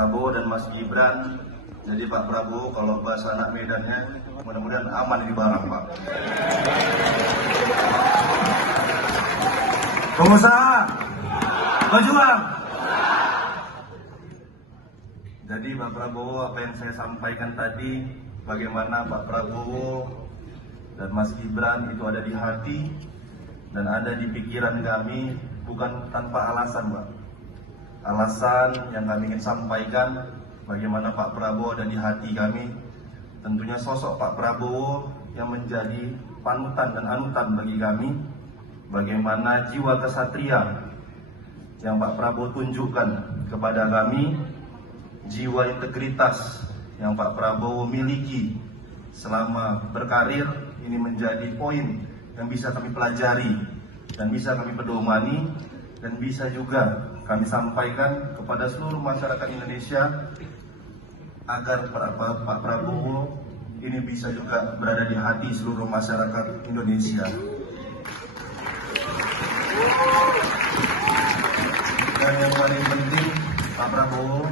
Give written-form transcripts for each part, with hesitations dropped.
Prabowo dan Mas Gibran. Jadi Pak Prabowo kalau bahasa anak Medannya mudah-mudahan aman di barang Pak. Pengusaha berjuang. Jadi Pak Prabowo, apa yang saya sampaikan tadi, bagaimana Pak Prabowo dan Mas Gibran itu ada di hati dan ada di pikiran kami, bukan tanpa alasan Pak. Alasan yang kami ingin sampaikan, bagaimana Pak Prabowo ada di hati kami, tentunya sosok Pak Prabowo yang menjadi panutan dan anutan bagi kami. Bagaimana jiwa kesatria yang Pak Prabowo tunjukkan kepada kami, jiwa integritas yang Pak Prabowo miliki selama berkarir, ini menjadi poin yang bisa kami pelajari dan bisa kami pedomani dan bisa juga kami sampaikan kepada seluruh masyarakat Indonesia agar Pak Prabowo ini bisa juga berada di hati seluruh masyarakat Indonesia. Dan yang paling penting, Pak Prabowo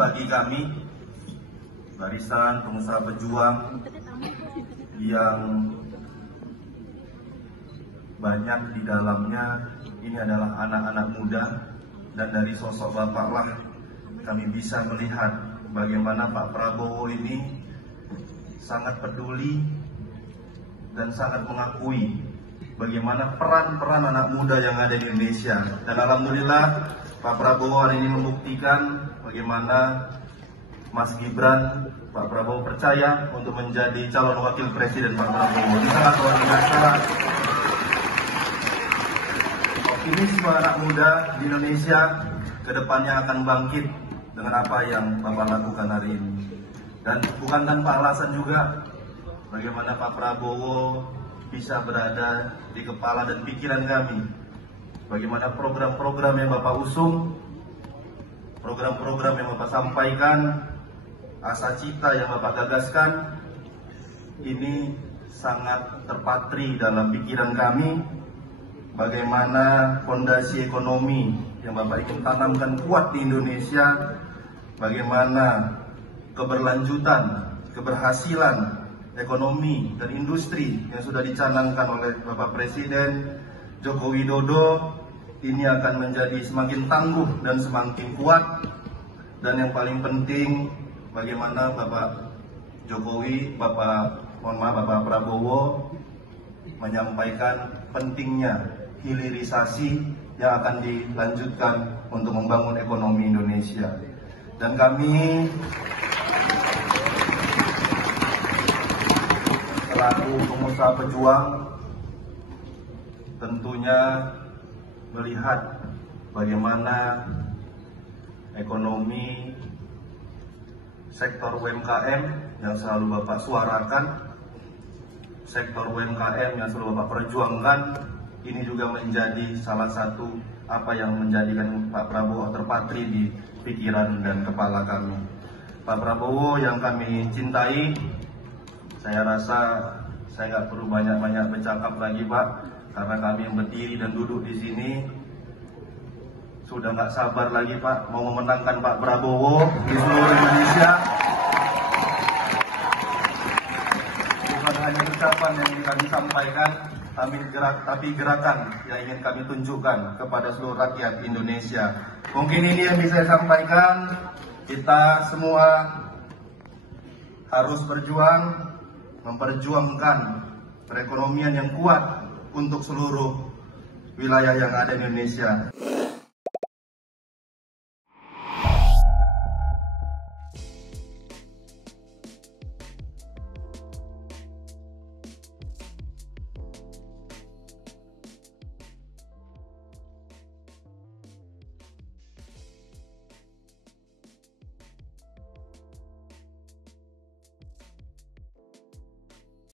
bagi kami barisan pengusaha pejuang yang banyak di dalamnya ini adalah anak-anak muda, dan dari sosok Bapak lah kami bisa melihat bagaimana Pak Prabowo ini sangat peduli dan sangat mengakui bagaimana peran-peran anak muda yang ada di Indonesia. Dan alhamdulillah Pak Prabowo hari ini membuktikan bagaimana Mas Gibran, Pak Prabowo percaya untuk menjadi calon wakil presiden Pak Prabowo. Ini sangat luar biasa. Optimisme anak muda di Indonesia kedepannya akan bangkit dengan apa yang Bapak lakukan hari ini. Dan bukan tanpa alasan juga bagaimana Pak Prabowo bisa berada di kepala dan pikiran kami. Bagaimana program-program yang Bapak usung, program-program yang Bapak sampaikan, asa cita yang Bapak gagaskan, ini sangat terpatri dalam pikiran kami. Bagaimana fondasi ekonomi yang Bapak ingin tanamkan kuat di Indonesia, bagaimana keberlanjutan, keberhasilan ekonomi dan industri yang sudah dicanangkan oleh Bapak Presiden Joko Widodo ini akan menjadi semakin tangguh dan semakin kuat. Dan yang paling penting, bagaimana Bapak Bapak Prabowo menyampaikan pentingnya hilirisasi yang akan dilanjutkan untuk membangun ekonomi Indonesia. Dan kami selaku pengusaha pejuang tentunya melihat bagaimana ekonomi sektor UMKM yang selalu Bapak suarakan, sektor UMKM yang selalu Bapak perjuangkan, ini juga menjadi salah satu apa yang menjadikan Pak Prabowo terpatri di pikiran dan kepala kami. Pak Prabowo yang kami cintai, saya rasa saya nggak perlu banyak-banyak bercakap lagi Pak, karena kami yang berdiri dan duduk di sini sudah nggak sabar lagi Pak mau memenangkan Pak Prabowo di seluruh Indonesia. Bukan hanya ucapan yang kami sampaikan, tapi gerakan yang ingin kami tunjukkan kepada seluruh rakyat Indonesia. Mungkin ini yang bisa saya sampaikan. Kita semua harus berjuang, memperjuangkan perekonomian yang kuat untuk seluruh wilayah yang ada di Indonesia.